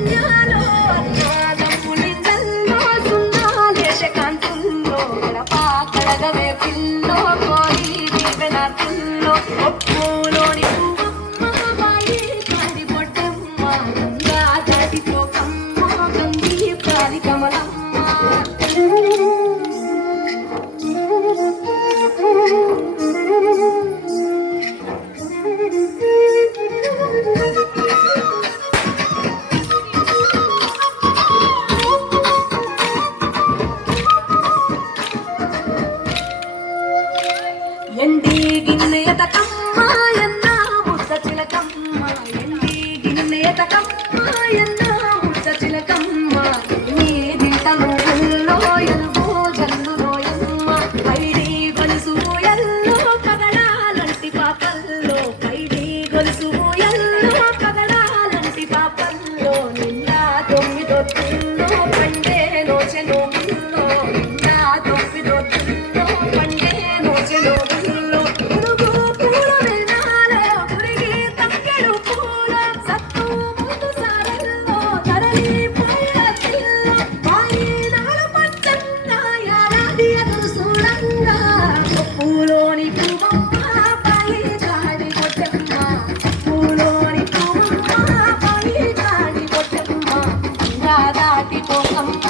పుణ్యాలో అన్నాదమ్ములింజల్లో సున్నాలేశ కాంతుల్లో గడప కడగవే పిల్లో కోరి దీవెన పిల్లో ఒప్పులోని పువ్వమ్మ బాయి కాడి పొట్టమ్మ గంగా దాటి పోకమ్మ గంగి ప్రాలి కమలమ్మ ఎండి గిన్నెయతకమ్మ ఎన్న ముద్ద చిలకమ్మ ఎండి గిన్నెయతకమ్మ ఎన్న ముద్ద చిలకమ్మ నీ దింటను ఎల్లో ఎల్బో జల్లులో ఎమ్మ పైడి గొలుసు ఎల్లో కదడాలంటి పాపల్లో పైడి గొలుసు ఎల్లో కదడాలంటి పాపల్లో నిండా తొమ్మిదొత్తుల్లో పండే నోచెను ముల్లో నిండా తొమ్మిదొత్తుల్లో పండే నోచెను దాటి పోకమ్మ